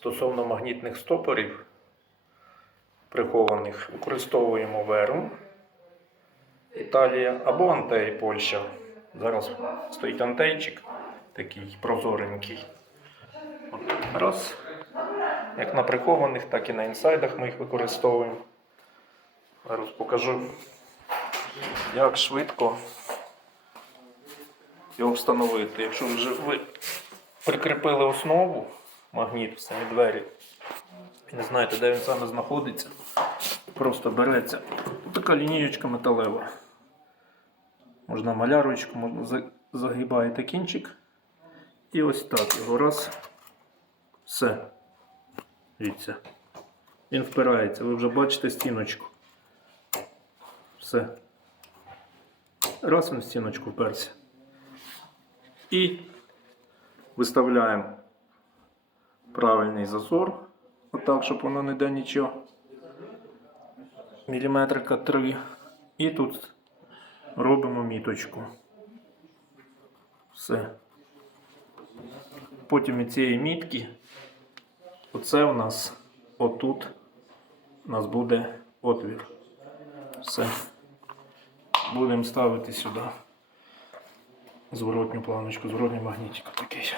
Стосовно магнітних стопорів, прихованих, використовуємо веру, Італія або Антей, Польща. Зараз стоїть антейчик, такий прозоренький. От Раз. Як на прихованих, так і на інсайдах ми їх використовуємо. Зараз покажу, як швидко його встановити. Якщо вже ви прикріпили основу, магніт в самі двері, не знаєте, де він саме знаходиться, просто береться така лінієчка металева. Можна малярочку, можна загибаєте кінчик. І ось так його раз. Все. Дивіться. Він впирається. Ви вже бачите стіночку. Все. Раз він в стіночку вперся. І виставляємо правильний зазор. Отак, щоб воно не де нічого. Міліметрика 3. І тут робимо міточку. Все. Потім від цієї мітки, оце у нас отут у нас буде отвір. Все. Будемо ставити сюди зворотню планочку, зворотній магнітик такий.